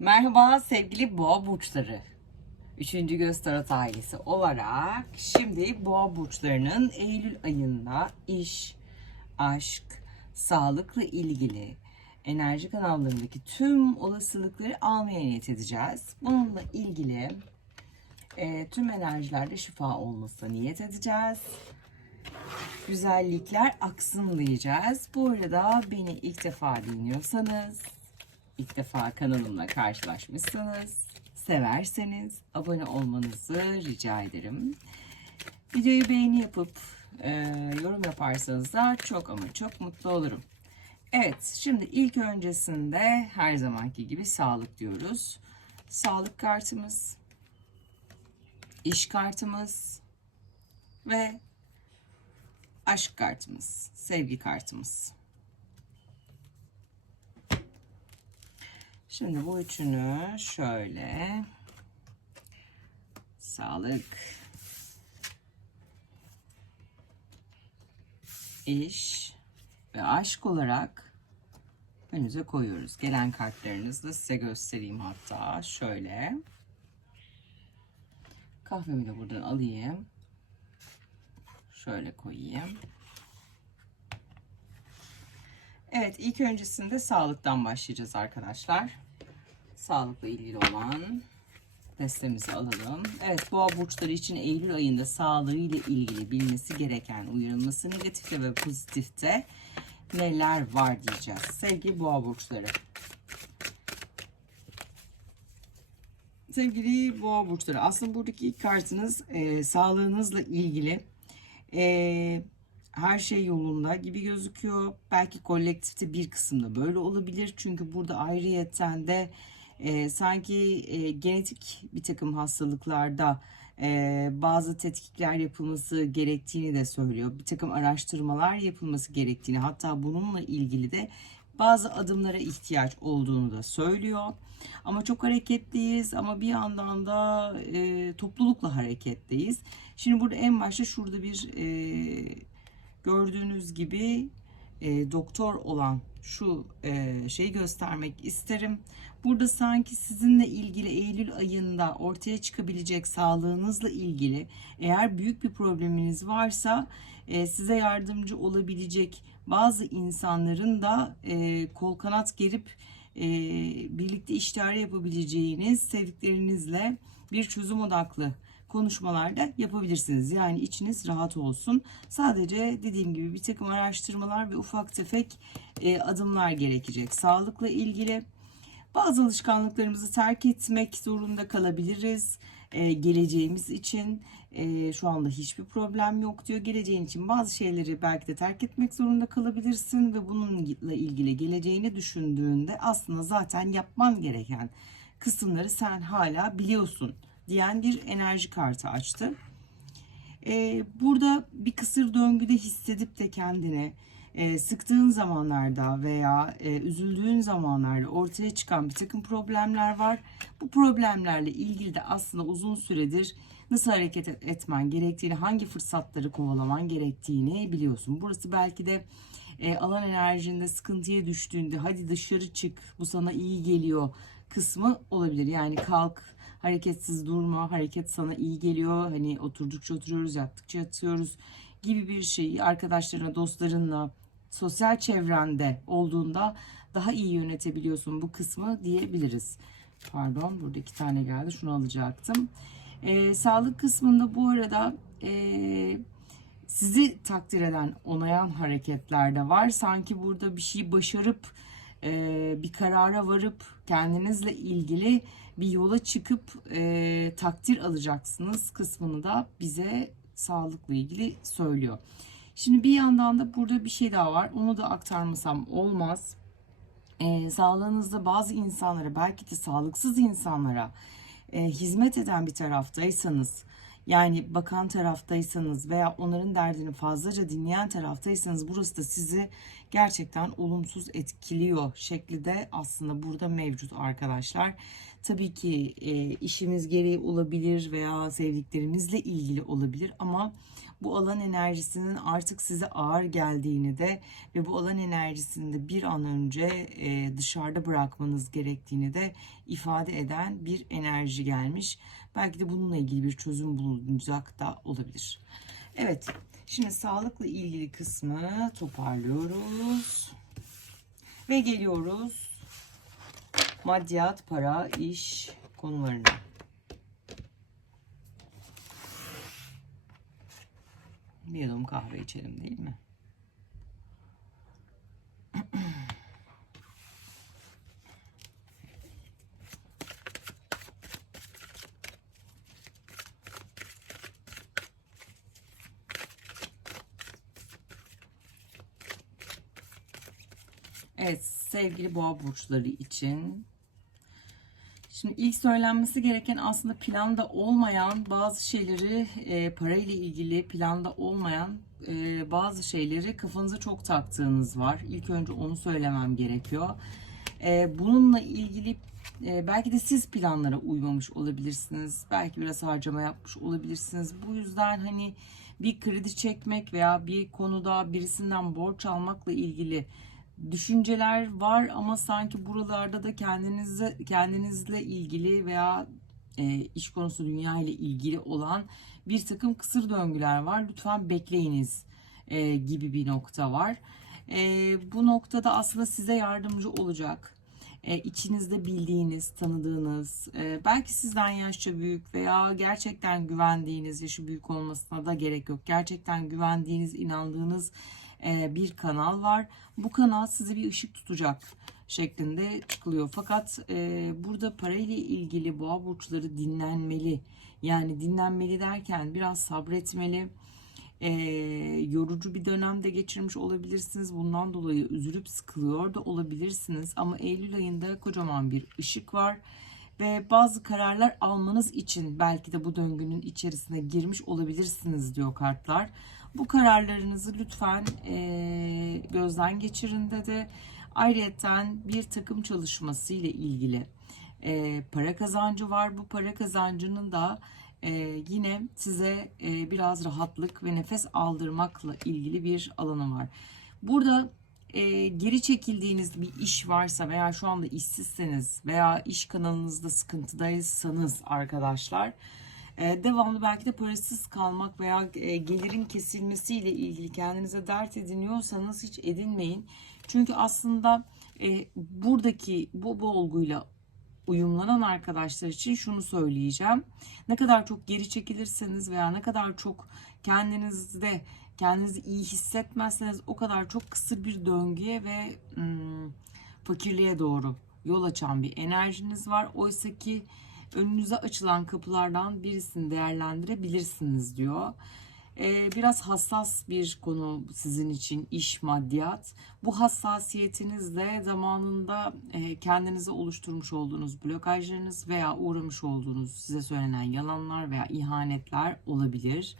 Merhaba sevgili boğa burçları. Üçüncü göz tarot ailesi olarak şimdi boğa burçlarının Eylül ayında iş, aşk, sağlıkla ilgili enerji kanallarındaki tüm olasılıkları almaya niyet edeceğiz. Bununla ilgili e, tüm enerjilerde şifa olmasına niyet edeceğiz. Güzellikler aksın diyeceğiz. Bu arada beni ilk defa dinliyorsanız ilk defa kanalımla karşılaşmışsınız, severseniz abone olmanızı rica ederim. Videoyu beğeni yapıp e, yorum yaparsanız da çok ama çok mutlu olurum. Evet, şimdi ilk öncesinde her zamanki gibi sağlık diyoruz. Sağlık kartımız, iş kartımız ve aşk kartımız, sevgi kartımız. Şimdi bu üçünü şöyle sağlık, iş ve aşk olarak önünüze koyuyoruz. Gelen kartlarınızı da size göstereyim hatta şöyle. Kahvemi de buradan alayım. Şöyle koyayım. Evet ilk öncesinde sağlıktan başlayacağız arkadaşlar. Sağlıkla ilgili olan destemizi alalım. Evet boğa burçları için Eylül ayında sağlığıyla ilgili bilmesi gereken uyarılması negatifte ve pozitifte neler var diyeceğiz. Sevgili boğa burçları. Sevgili boğa burçları aslında buradaki ilk kartınız e, sağlığınızla ilgili e, her şey yolunda gibi gözüküyor. Belki kolektifte bir kısımda böyle olabilir. Çünkü burada ayrıyeten de e, sanki e, genetik bir takım hastalıklarda e, bazı tetkikler yapılması gerektiğini de söylüyor. Bir takım araştırmalar yapılması gerektiğini hatta bununla ilgili de bazı adımlara ihtiyaç olduğunu da söylüyor. Ama çok hareketliyiz ama bir yandan da e, toplulukla hareketteyiz. Şimdi burada en başta şurada bir e, gördüğünüz gibi e, doktor olan şu e, şeyi göstermek isterim. Burada sanki sizinle ilgili Eylül ayında ortaya çıkabilecek sağlığınızla ilgili eğer büyük bir probleminiz varsa e, size yardımcı olabilecek bazı insanların da e, kol kanat gerip e, birlikte işler yapabileceğiniz sevdiklerinizle bir çözüm odaklı konuşmalarda yapabilirsiniz. Yani içiniz rahat olsun. Sadece dediğim gibi bir takım araştırmalar ve ufak tefek adımlar gerekecek. Sağlıkla ilgili bazı alışkanlıklarımızı terk etmek zorunda kalabiliriz. E, geleceğimiz için e, şu anda hiçbir problem yok diyor. Geleceğin için bazı şeyleri belki de terk etmek zorunda kalabilirsin ve bununla ilgili geleceğini düşündüğünde aslında zaten yapman gereken kısımları sen hala biliyorsun diyen bir enerji kartı açtı. Ee, burada bir kısır döngüde hissedip de kendini e, sıktığın zamanlarda veya e, üzüldüğün zamanlarda ortaya çıkan bir takım problemler var. Bu problemlerle ilgili de aslında uzun süredir nasıl hareket etmen gerektiğini, hangi fırsatları kovalaman gerektiğini biliyorsun. Burası belki de e, alan enerjinde sıkıntıya düştüğünde hadi dışarı çık bu sana iyi geliyor kısmı olabilir. Yani kalk hareketsiz durma, hareket sana iyi geliyor. Hani oturdukça oturuyoruz, yattıkça yatıyoruz gibi bir şeyi arkadaşlarına, dostlarınla, sosyal çevrende olduğunda daha iyi yönetebiliyorsun bu kısmı diyebiliriz. Pardon burada iki tane geldi şunu alacaktım. Ee, sağlık kısmında bu arada e, sizi takdir eden, onayan hareketler de var. Sanki burada bir şey başarıp e, bir karara varıp kendinizle ilgili bir yola çıkıp e, takdir alacaksınız kısmını da bize sağlıkla ilgili söylüyor. Şimdi bir yandan da burada bir şey daha var. Onu da aktarmasam olmaz. E, sağlığınızda bazı insanlara belki de sağlıksız insanlara e, hizmet eden bir taraftaysanız yani bakan taraftaysanız veya onların derdini fazlaca dinleyen taraftaysanız burası da sizi gerçekten olumsuz etkiliyor şekli de aslında burada mevcut arkadaşlar. Tabii ki e, işimiz gereği olabilir veya sevdiklerimizle ilgili olabilir ama bu alan enerjisinin artık size ağır geldiğini de ve bu alan enerjisini de bir an önce e, dışarıda bırakmanız gerektiğini de ifade eden bir enerji gelmiş. Belki de bununla ilgili bir çözüm bulunacak da olabilir. Evet, şimdi sağlıkla ilgili kısmı toparlıyoruz. Ve geliyoruz maddiyat, para, iş konularına. Bir yudum kahve içelim değil mi? Evet sevgili boğa burçları için Şimdi ilk söylenmesi gereken aslında planda olmayan bazı şeyleri e, parayla ilgili planda olmayan e, bazı şeyleri kafanıza çok taktığınız var. İlk önce onu söylemem gerekiyor. E, bununla ilgili e, belki de siz planlara uymamış olabilirsiniz. Belki biraz harcama yapmış olabilirsiniz. Bu yüzden hani bir kredi çekmek veya bir konuda birisinden borç almakla ilgili düşünceler var ama sanki buralarda da kendinize kendinizle ilgili veya e, iş konusu dünya ile ilgili olan bir takım kısır döngüler var. Lütfen bekleyiniz e, gibi bir nokta var. E, bu noktada aslında size yardımcı olacak. E, içinizde bildiğiniz, tanıdığınız, e, belki sizden yaşça büyük veya gerçekten güvendiğiniz, yaşı büyük olmasına da gerek yok. Gerçekten güvendiğiniz, inandığınız bir kanal var. Bu kanal size bir ışık tutacak şeklinde çıkılıyor. Fakat e, burada parayla ilgili boğa burçları dinlenmeli. Yani dinlenmeli derken biraz sabretmeli. E, yorucu bir dönemde geçirmiş olabilirsiniz. Bundan dolayı üzülüp sıkılıyor da olabilirsiniz. Ama Eylül ayında kocaman bir ışık var ve bazı kararlar almanız için belki de bu döngünün içerisine girmiş olabilirsiniz diyor kartlar. Bu kararlarınızı lütfen e, gözden geçirin dedi. Ayrıyeten bir takım çalışması ile ilgili e, para kazancı var. Bu para kazancının da e, yine size e, biraz rahatlık ve nefes aldırmakla ilgili bir alanı var. Burada e, geri çekildiğiniz bir iş varsa veya şu anda işsizseniz veya iş kanalınızda sıkıntıdaysanız arkadaşlar e, devamlı belki de parasız kalmak veya e, gelirin kesilmesiyle ilgili kendinize dert ediniyorsanız hiç edinmeyin. Çünkü aslında e, buradaki bu, bu olguyla uyumlanan arkadaşlar için şunu söyleyeceğim. Ne kadar çok geri çekilirseniz veya ne kadar çok kendinizde kendinizi iyi hissetmezseniz o kadar çok kısır bir döngüye ve hmm, fakirliğe doğru yol açan bir enerjiniz var. Oysa ki önünüze açılan kapılardan birisini değerlendirebilirsiniz diyor. Ee, biraz hassas bir konu sizin için iş maddiyat. Bu hassasiyetinizle zamanında e, kendinize oluşturmuş olduğunuz blokajlarınız veya uğramış olduğunuz size söylenen yalanlar veya ihanetler olabilir.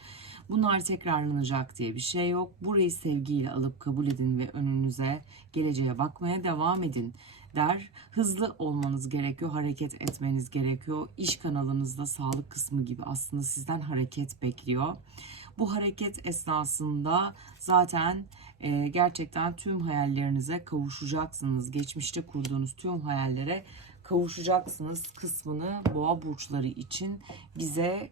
Bunlar tekrarlanacak diye bir şey yok. Burayı sevgiyle alıp kabul edin ve önünüze, geleceğe bakmaya devam edin der. Hızlı olmanız gerekiyor, hareket etmeniz gerekiyor. İş kanalınızda sağlık kısmı gibi aslında sizden hareket bekliyor. Bu hareket esnasında zaten e, gerçekten tüm hayallerinize kavuşacaksınız. Geçmişte kurduğunuz tüm hayallere kavuşacaksınız kısmını boğa burçları için bize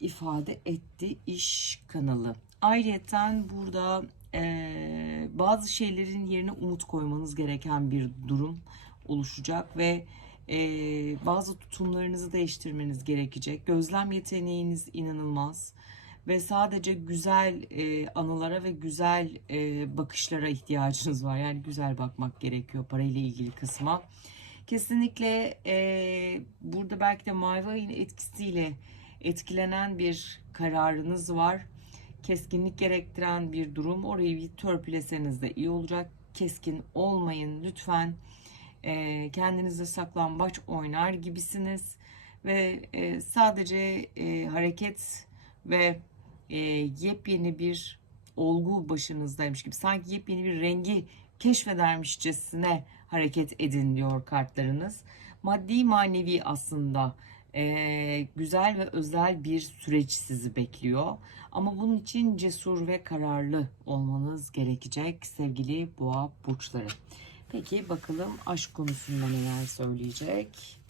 ifade etti iş kanalı. Ayrıca burada e, bazı şeylerin yerine umut koymanız gereken bir durum oluşacak ve e, bazı tutumlarınızı değiştirmeniz gerekecek. Gözlem yeteneğiniz inanılmaz ve sadece güzel e, anılara ve güzel e, bakışlara ihtiyacınız var. Yani güzel bakmak gerekiyor parayla ilgili kısma. Kesinlikle e, burada belki de mavi ayın etkisiyle etkilenen bir kararınız var. Keskinlik gerektiren bir durum. Orayı bir törpüleseniz de iyi olacak. Keskin olmayın lütfen. E, kendinizde saklambaç oynar gibisiniz. Ve e, sadece e, hareket ve e, yepyeni bir olgu başınızdaymış gibi sanki yepyeni bir rengi keşfedermişçesine hareket edin diyor kartlarınız. Maddi manevi aslında e, güzel ve özel bir süreç sizi bekliyor. Ama bunun için cesur ve kararlı olmanız gerekecek sevgili boğa burçları. Peki bakalım aşk konusunda neler söyleyecek?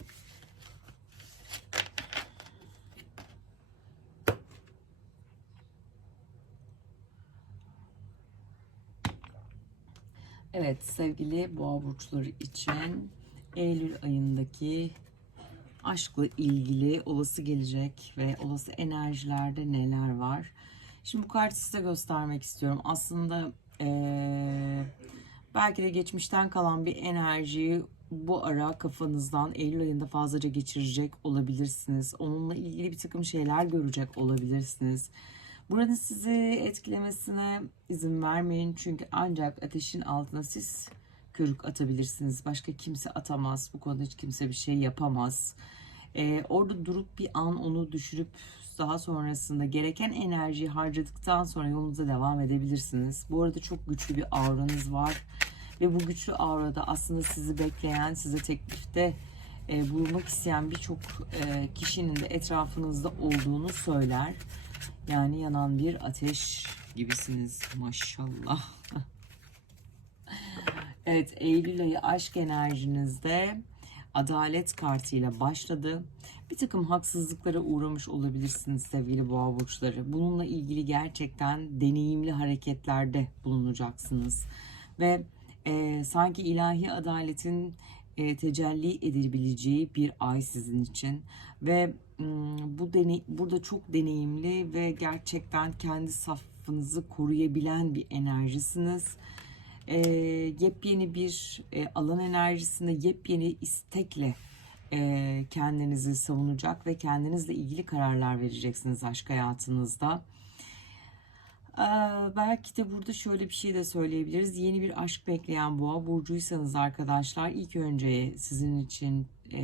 Evet sevgili boğa burçları için Eylül ayındaki aşkla ilgili olası gelecek ve olası enerjilerde neler var? Şimdi bu kartı size göstermek istiyorum. Aslında eee, belki de geçmişten kalan bir enerjiyi bu ara kafanızdan Eylül ayında fazlaca geçirecek olabilirsiniz. Onunla ilgili bir takım şeyler görecek olabilirsiniz. Burada sizi etkilemesine izin vermeyin. Çünkü ancak ateşin altına siz körük atabilirsiniz. Başka kimse atamaz. Bu konuda hiç kimse bir şey yapamaz. Ee, orada durup bir an onu düşürüp daha sonrasında gereken enerjiyi harcadıktan sonra yolunuza devam edebilirsiniz. Bu arada çok güçlü bir auranız var. Ve bu güçlü aurada aslında sizi bekleyen, size teklifte e, bulunmak isteyen birçok e, kişinin de etrafınızda olduğunu söyler. Yani yanan bir ateş gibisiniz maşallah. evet Eylül ayı aşk enerjinizde adalet kartıyla başladı. Bir takım haksızlıklara uğramış olabilirsiniz sevgili boğa burçları. Bununla ilgili gerçekten deneyimli hareketlerde bulunacaksınız. Ve e, sanki ilahi adaletin e, tecelli edebileceği bir ay sizin için ve bu deney burada çok deneyimli ve gerçekten kendi safınızı koruyabilen bir enerjisiniz. E, yepyeni bir e, alan enerjisinde yepyeni istekle e, kendinizi savunacak ve kendinizle ilgili kararlar vereceksiniz aşk hayatınızda. Ee, belki de burada şöyle bir şey de söyleyebiliriz. Yeni bir aşk bekleyen boğa burcuysanız arkadaşlar ilk önce sizin için e,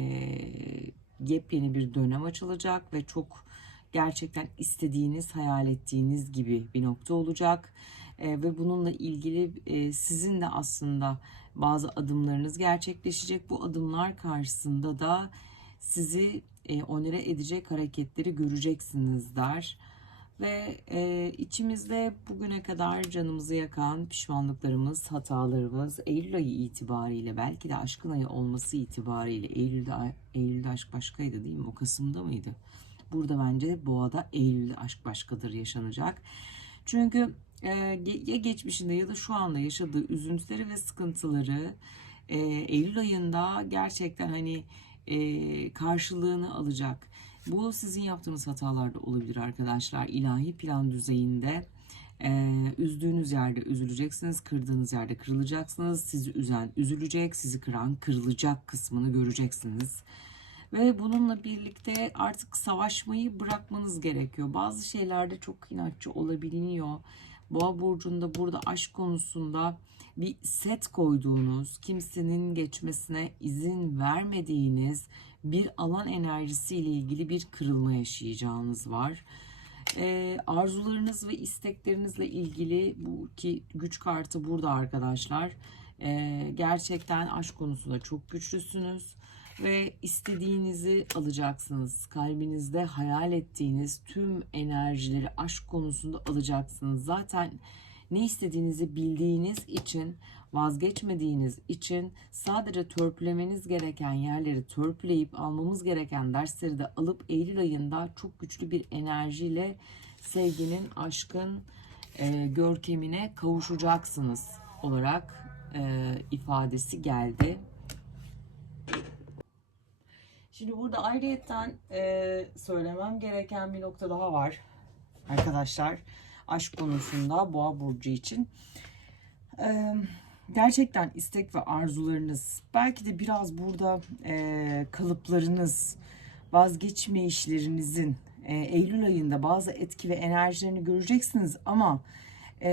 yepyeni bir dönem açılacak ve çok gerçekten istediğiniz, hayal ettiğiniz gibi bir nokta olacak. E, ve bununla ilgili e, sizin de aslında bazı adımlarınız gerçekleşecek. Bu adımlar karşısında da sizi e, onere edecek hareketleri göreceksiniz der. Ve e, içimizde bugüne kadar canımızı yakan pişmanlıklarımız, hatalarımız Eylül ayı itibariyle belki de aşkın ayı olması itibariyle Eylül'de, Eylül'de aşk başkaydı değil mi? O Kasım'da mıydı? Burada bence Boğa'da Eylül'de aşk başkadır yaşanacak. Çünkü ya geçmişinde ya da şu anda yaşadığı üzüntüleri ve sıkıntıları e, Eylül ayında gerçekten hani e, karşılığını alacak. Bu sizin yaptığınız hatalarda olabilir arkadaşlar. İlahi plan düzeyinde e, üzdüğünüz yerde üzüleceksiniz, kırdığınız yerde kırılacaksınız. Sizi üzen üzülecek, sizi kıran kırılacak kısmını göreceksiniz. Ve bununla birlikte artık savaşmayı bırakmanız gerekiyor. Bazı şeylerde çok inatçı olabiliyor. Boğa burcunda burada aşk konusunda bir set koyduğunuz, kimsenin geçmesine izin vermediğiniz bir alan enerjisiyle ilgili bir kırılma yaşayacağınız var. E, arzularınız ve isteklerinizle ilgili bu ki güç kartı burada arkadaşlar. E, gerçekten aşk konusunda çok güçlüsünüz ve istediğinizi alacaksınız. Kalbinizde hayal ettiğiniz tüm enerjileri aşk konusunda alacaksınız. Zaten ne istediğinizi bildiğiniz için vazgeçmediğiniz için sadece törpülemeniz gereken yerleri törpüleyip almamız gereken dersleri de alıp Eylül ayında çok güçlü bir enerjiyle sevginin, aşkın e, görkemine kavuşacaksınız olarak e, ifadesi geldi. Şimdi burada ayrıyetten e, söylemem gereken bir nokta daha var arkadaşlar. Aşk konusunda Boğa burcu için. E, gerçekten istek ve arzularınız, belki de biraz burada e, kalıplarınız, vazgeçme işlerinizin e, Eylül ayında bazı etki ve enerjilerini göreceksiniz ama e,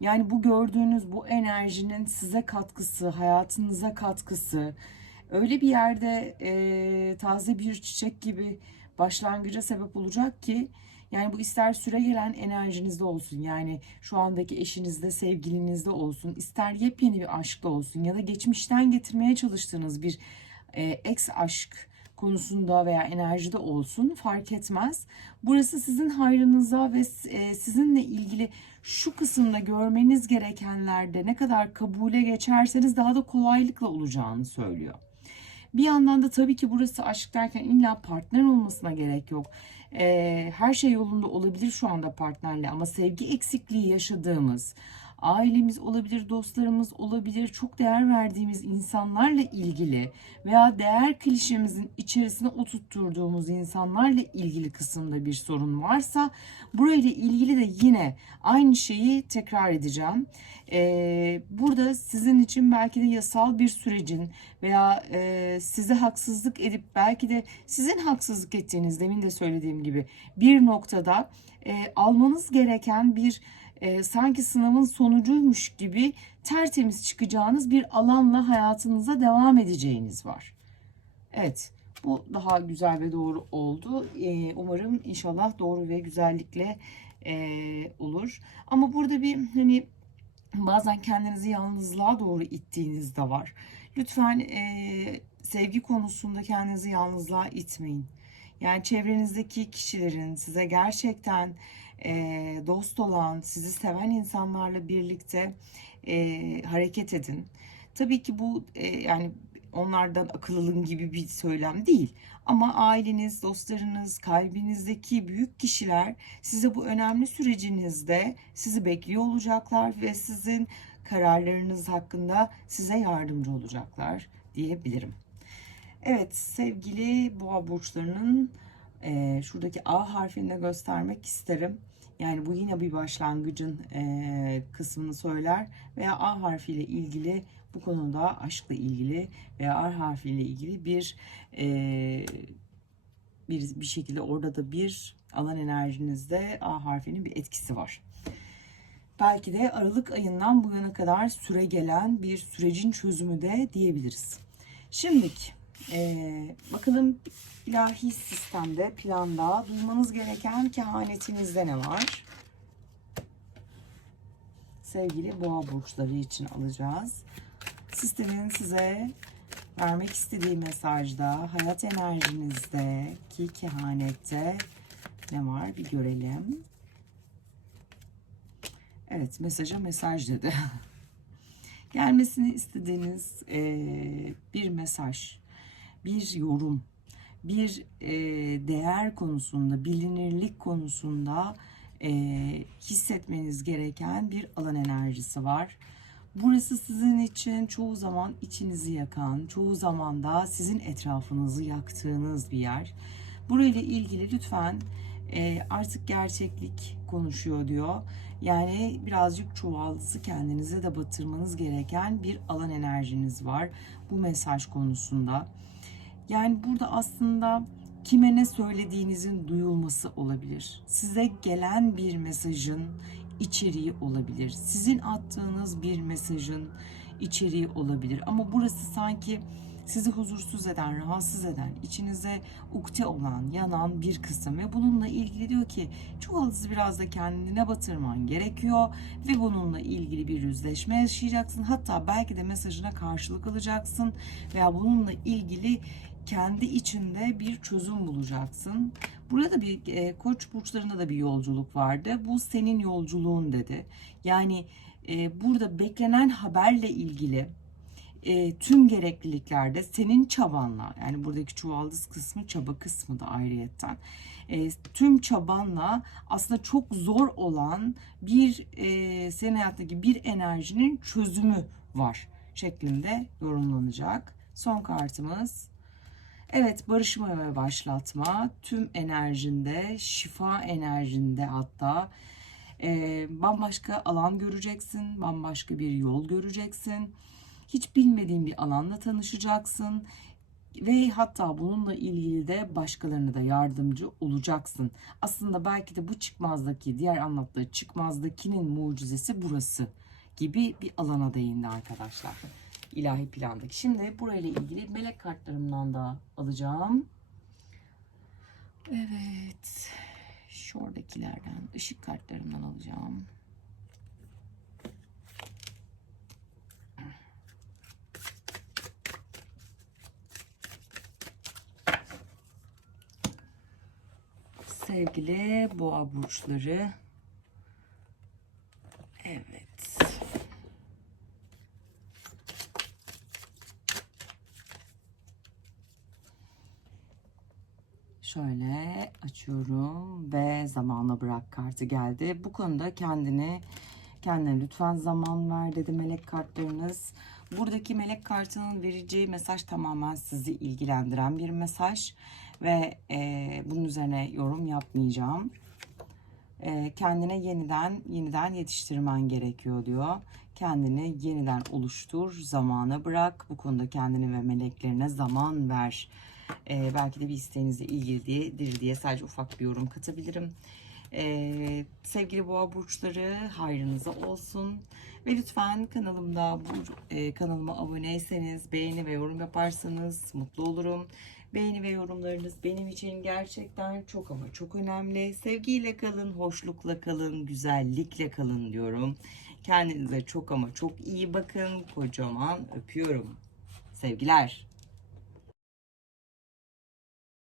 yani bu gördüğünüz bu enerjinin size katkısı, hayatınıza katkısı öyle bir yerde e, taze bir çiçek gibi başlangıca sebep olacak ki Yani bu ister süre gelen enerjinizde olsun. Yani şu andaki eşinizde, sevgilinizde olsun. ister yepyeni bir aşkta olsun ya da geçmişten getirmeye çalıştığınız bir e, ex aşk konusunda veya enerjide olsun fark etmez. Burası sizin hayrınıza ve sizinle ilgili şu kısımda görmeniz gerekenlerde ne kadar kabule geçerseniz daha da kolaylıkla olacağını söylüyor. Bir yandan da tabii ki burası aşk derken illa partner olmasına gerek yok. Ee, her şey yolunda olabilir şu anda partnerle ama sevgi eksikliği yaşadığımız, ailemiz olabilir, dostlarımız olabilir, çok değer verdiğimiz insanlarla ilgili veya değer klişemizin içerisine oturtturduğumuz insanlarla ilgili kısımda bir sorun varsa burayla ilgili de yine aynı şeyi tekrar edeceğim. Ee, burada sizin için belki de yasal bir sürecin veya e, size haksızlık edip belki de sizin haksızlık ettiğiniz demin de söylediğim gibi bir noktada e, almanız gereken bir e, sanki sınavın sonucuymuş gibi tertemiz çıkacağınız bir alanla hayatınıza devam edeceğiniz var. Evet bu daha güzel ve doğru oldu. E, umarım inşallah doğru ve güzellikle e, olur. Ama burada bir hani bazen kendinizi yalnızlığa doğru ittiğiniz de var. Lütfen e, sevgi konusunda kendinizi yalnızlığa itmeyin. Yani çevrenizdeki kişilerin size gerçekten e, dost olan, sizi seven insanlarla birlikte e, hareket edin. Tabii ki bu e, yani onlardan akıllılığın gibi bir söylem değil. Ama aileniz, dostlarınız, kalbinizdeki büyük kişiler size bu önemli sürecinizde sizi bekliyor olacaklar ve sizin kararlarınız hakkında size yardımcı olacaklar diyebilirim. Evet sevgili boğa burçlarının e, şuradaki A harfini de göstermek isterim. Yani bu yine bir başlangıcın e, kısmını söyler veya A harfiyle ilgili bu konuda aşkla ilgili veya A harfiyle ilgili bir e, bir bir şekilde orada da bir alan enerjinizde A harfinin bir etkisi var. Belki de Aralık ayından bu yana kadar süre gelen bir sürecin çözümü de diyebiliriz. Şimdilik ee, bakalım ilahi sistemde, planda duymanız gereken kehanetinizde ne var? Sevgili boğa burçları için alacağız. Sistemin size vermek istediği mesajda, hayat enerjinizdeki kehanette ne var bir görelim. Evet mesaja mesaj dedi. Gelmesini istediğiniz e, bir mesaj bir yorum, bir e, değer konusunda, bilinirlik konusunda e, hissetmeniz gereken bir alan enerjisi var. Burası sizin için çoğu zaman içinizi yakan, çoğu zaman da sizin etrafınızı yaktığınız bir yer. Burayla ilgili lütfen e, artık gerçeklik konuşuyor diyor. Yani birazcık çuvaldızı kendinize de batırmanız gereken bir alan enerjiniz var bu mesaj konusunda. Yani burada aslında kime ne söylediğinizin duyulması olabilir. Size gelen bir mesajın içeriği olabilir. Sizin attığınız bir mesajın içeriği olabilir. Ama burası sanki sizi huzursuz eden, rahatsız eden, içinize ukde olan, yanan bir kısım ve bununla ilgili diyor ki çuvaldızı biraz da kendine batırman gerekiyor ve bununla ilgili bir yüzleşme yaşayacaksın. Hatta belki de mesajına karşılık alacaksın veya bununla ilgili kendi içinde bir çözüm bulacaksın. Burada bir e, koç burçlarında da bir yolculuk vardı. Bu senin yolculuğun dedi. Yani e, burada beklenen haberle ilgili e, tüm gerekliliklerde senin çabanla yani buradaki çuvaldız kısmı çaba kısmı da ayrıyetten e, tüm çabanla aslında çok zor olan bir e, senin hayattaki bir enerjinin çözümü var şeklinde yorumlanacak. Son kartımız Evet barışma ve başlatma tüm enerjinde, şifa enerjinde hatta e, bambaşka alan göreceksin, bambaşka bir yol göreceksin. Hiç bilmediğin bir alanla tanışacaksın ve hatta bununla ilgili de başkalarına da yardımcı olacaksın. Aslında belki de bu çıkmazdaki, diğer anlattığı çıkmazdakinin mucizesi burası gibi bir alana değindi arkadaşlar ilahi plandaki. Şimdi burayla ilgili melek kartlarımdan da alacağım. Evet. Şuradakilerden, ışık kartlarımdan alacağım. Sevgili boğa burçları. Evet. Şöyle açıyorum ve zamana bırak kartı geldi. Bu konuda kendini kendine lütfen zaman ver dedi melek kartlarınız. Buradaki melek kartının vereceği mesaj tamamen sizi ilgilendiren bir mesaj ve e, bunun üzerine yorum yapmayacağım. E, kendine yeniden yeniden yetiştirmen gerekiyor diyor. Kendini yeniden oluştur, zamana bırak. Bu konuda kendini ve meleklerine zaman ver. E, belki de bir isteğinizle ilgilidir diye sadece ufak bir yorum katabilirim. E, sevgili boğa burçları hayrınıza olsun. Ve lütfen kanalımda bu e, kanalıma aboneyseniz, beğeni ve yorum yaparsanız mutlu olurum. Beğeni ve yorumlarınız benim için gerçekten çok ama çok önemli. Sevgiyle kalın, hoşlukla kalın, güzellikle kalın diyorum. Kendinize çok ama çok iyi bakın. Kocaman öpüyorum. Sevgiler.